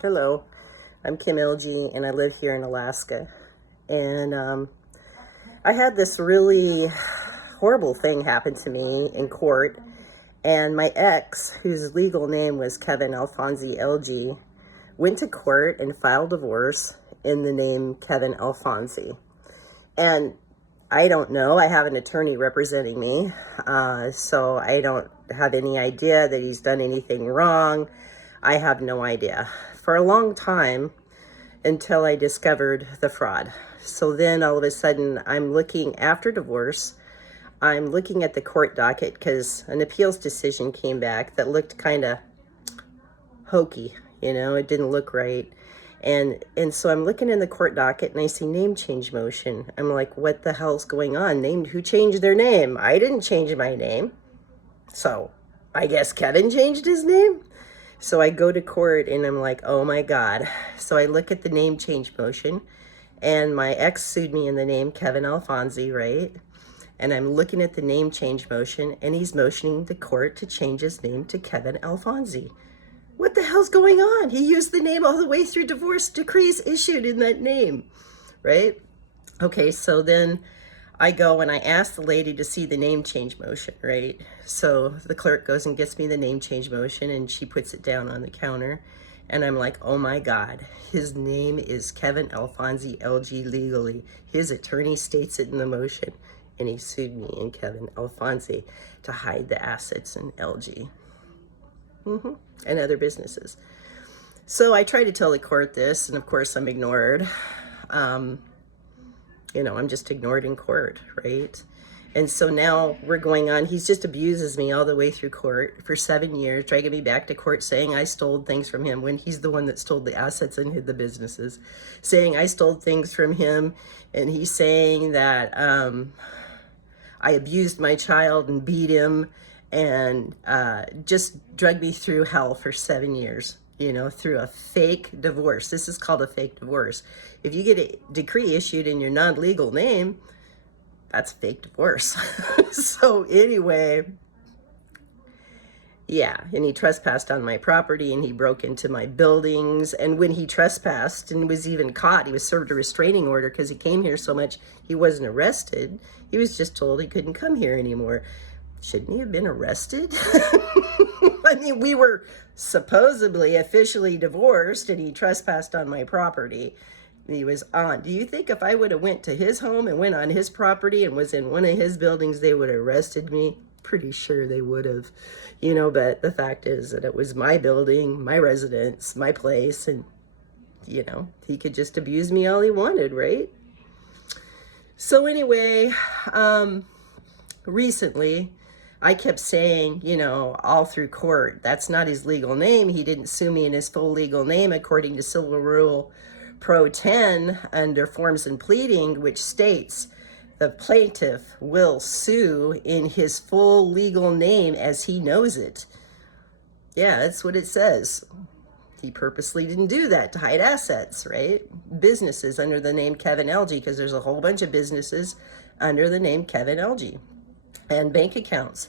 Hello, I'm Kim Elgee and I live here in Alaska. And I had this really horrible thing happen to me in court. And my ex, whose legal name was Kevin Alfonsi Elgee, went to court and filed divorce in the name Kevin Alfonsi. And I don't know. I have an attorney representing me, so I don't have any idea that he's done anything wrong. I have no idea. For a long time, until I discovered the fraud. So then all of a sudden, I'm looking after divorce. I'm looking at the court docket because an appeals decision came back that looked kind of hokey. It didn't look right. And so I'm looking in the court docket and I see name change motion. I'm like, what the hell's going on? Who changed their name? I didn't change my name. So I guess Kevin changed his name. So I go to court and I'm like, oh my God. So I look at the name change motion and my ex sued me in the name Kevin Alfonsi, right? And I'm looking at the name change motion and he's motioning the court to change his name to Kevin Alfonsi. What the hell's going on? He used the name all the way through divorce decrees issued in that name, right? Okay, so then I go and I ask the lady to see the name change motion, right? So the clerk goes and gets me the name change motion and she puts it down on the counter. And I'm like, oh my God, his name is Kevin Alfonsi Elgee legally. His attorney states it in the motion. And he sued me and Kevin Alfonsi to hide the assets in Elgee. And other businesses. So I try to tell the court this, and of course I'm ignored. I'm just ignored in court, right? And so now we're going on. He's just abuses me all the way through court for 7 years, dragging me back to court, saying I stole things from him when he's the one that stole the assets and hid the businesses, saying I stole things from him, and he's saying that I abused my child and beat him and just dragged me through hell for 7 years, through a fake divorce. This is called a fake divorce. If you get a decree issued in your non-legal name, that's fake divorce. So anyway, yeah, and he trespassed on my property and he broke into my buildings. And when he trespassed and was even caught, he was served a restraining order because he came here so much. He wasn't arrested. He was just told he couldn't come here anymore. Shouldn't he have been arrested? I mean, we were supposedly officially divorced and he trespassed on my property. He was on. Do you think if I would have went to his home and went on his property and was in one of his buildings, they would have arrested me? Pretty sure they would have, but the fact is that it was my building, my residence, my place, and, he could just abuse me all he wanted, right? So anyway, recently, I kept saying, all through court, that's not his legal name. He didn't sue me in his full legal name, according to Civil Rule Pro 10 under Forms and Pleading, which states the plaintiff will sue in his full legal name as he knows it. Yeah, that's what it says. He purposely didn't do that to hide assets, right? Businesses under the name Kevin Elgee, because there's a whole bunch of businesses under the name Kevin Elgee. And bank accounts,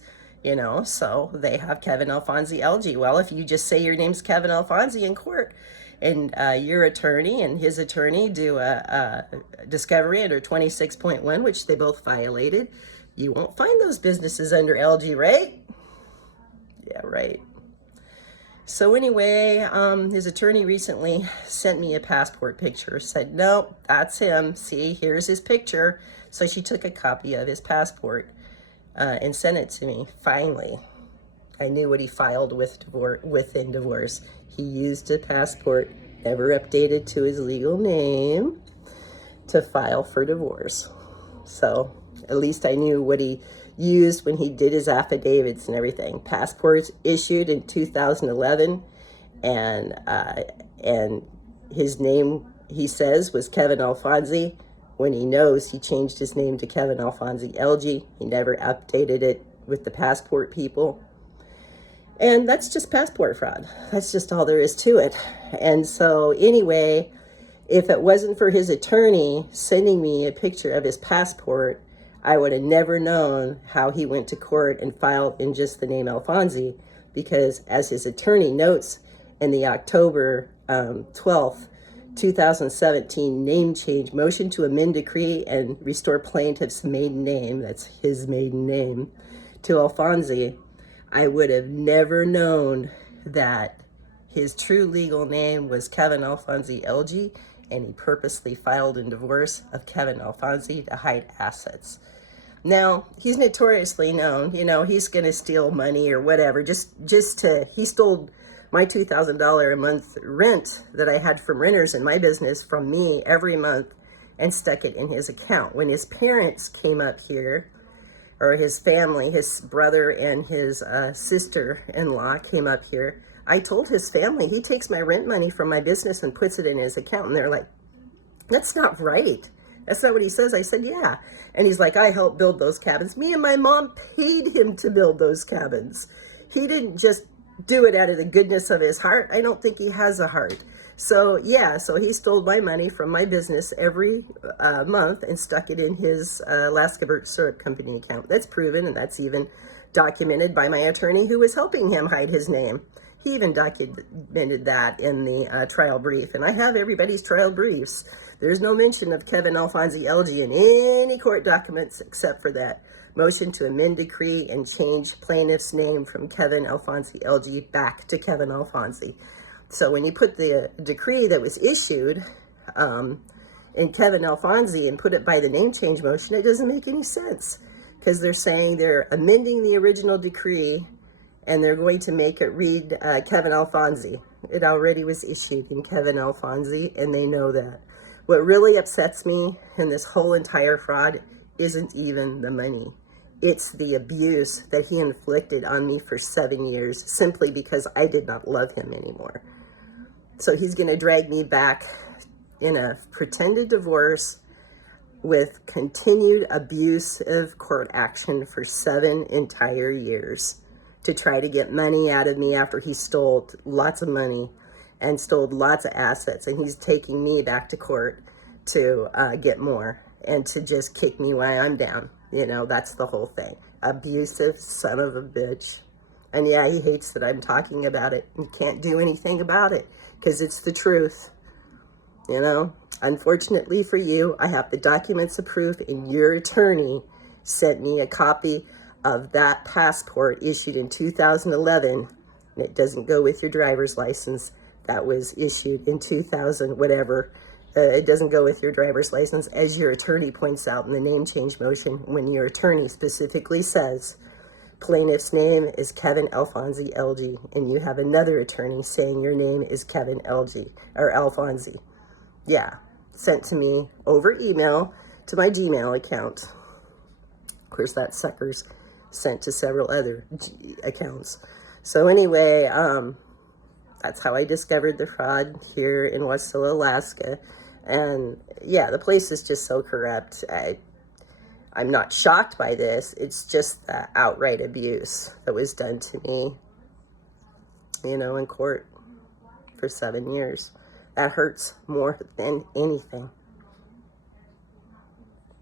so they have Kevin Alfonsi Elgee. Well, if you just say your name's Kevin Alfonsi in court and your attorney and his attorney do a discovery under 26.1, which they both violated, you won't find those businesses under Elgee, right? Yeah, right. So anyway, his attorney recently sent me a passport picture, said, no, that's him. See, here's his picture. So she took a copy of his passport and sent it to me. Finally, I knew what he filed within divorce. He used a passport never updated to his legal name to file for divorce. So at least I knew what he used when he did his affidavits and everything. Passports issued in 2011, and his name, he says, was Kevin Alfonsi. When he knows he changed his name to Kevin Alfonsi Elgee, he never updated it with the passport people. And that's just passport fraud. That's just all there is to it. And so anyway, if it wasn't for his attorney sending me a picture of his passport, I would have never known how he went to court and filed in just the name Alfonsi, because as his attorney notes in the October 12th, 2017, name change, motion to amend decree and restore plaintiff's maiden name, that's his maiden name, to Alfonsi. I would have never known that his true legal name was Kevin Alfonsi Elgee, and he purposely filed in divorce of Kevin Alfonsi to hide assets. Now, he's notoriously known, he's going to steal money or whatever, he stole my $2,000 a month rent that I had from renters in my business from me every month and stuck it in his account. When his parents came up here, or his family, his brother and his sister-in-law came up here, I told his family, he takes my rent money from my business and puts it in his account. And they're like, that's not right. That's not what he says. I said, yeah. And he's like, I helped build those cabins. Me and my mom paid him to build those cabins. He didn't just do it out of the goodness of his heart. I don't think he has a heart. So yeah, so he stole my money from my business every month and stuck it in his Alaska Birch Syrup Company account. That's proven, and that's even documented by my attorney who was helping him hide his name. He even documented that in the trial brief, and I have everybody's trial briefs. There's no mention of Kevin Alfonsi Elgee in any court documents except for that motion to amend decree and change plaintiff's name from Kevin Alfonsi Elgee back to Kevin Alfonsi. So when you put the decree that was issued in Kevin Alfonsi and put it by the name change motion, it doesn't make any sense, because they're saying they're amending the original decree and they're going to make it read Kevin Alfonsi. It already was issued in Kevin Alfonsi, and they know that. What really upsets me in this whole entire fraud isn't even the money. It's the abuse that he inflicted on me for 7 years simply because I did not love him anymore. So he's going to drag me back in a pretended divorce with continued abusive court action for 7 entire years to try to get money out of me after he stole lots of money and stole lots of assets. And he's taking me back to court to get more and to just kick me while I'm down. That's the whole thing. Abusive son of a bitch. And yeah, he hates that I'm talking about it. You can't do anything about it because it's the truth. Unfortunately for you, I have the documents of proof, and your attorney sent me a copy of that passport issued in 2011, and it doesn't go with your driver's license. That was issued in 2000, whatever. It doesn't go with your driver's license, as your attorney points out in the name change motion, when your attorney specifically says plaintiff's name is Kevin Alfonsi Elgee, and you have another attorney saying your name is Kevin Elgee or Alfonsi. Yeah, sent to me over email to my Gmail account. Of course, that sucker's sent to several other accounts. So anyway, that's how I discovered the fraud here in Wasilla, Alaska. And yeah, the place is just so corrupt. I'm not shocked by this. It's just the outright abuse that was done to me, in court for 7 years. That hurts more than anything.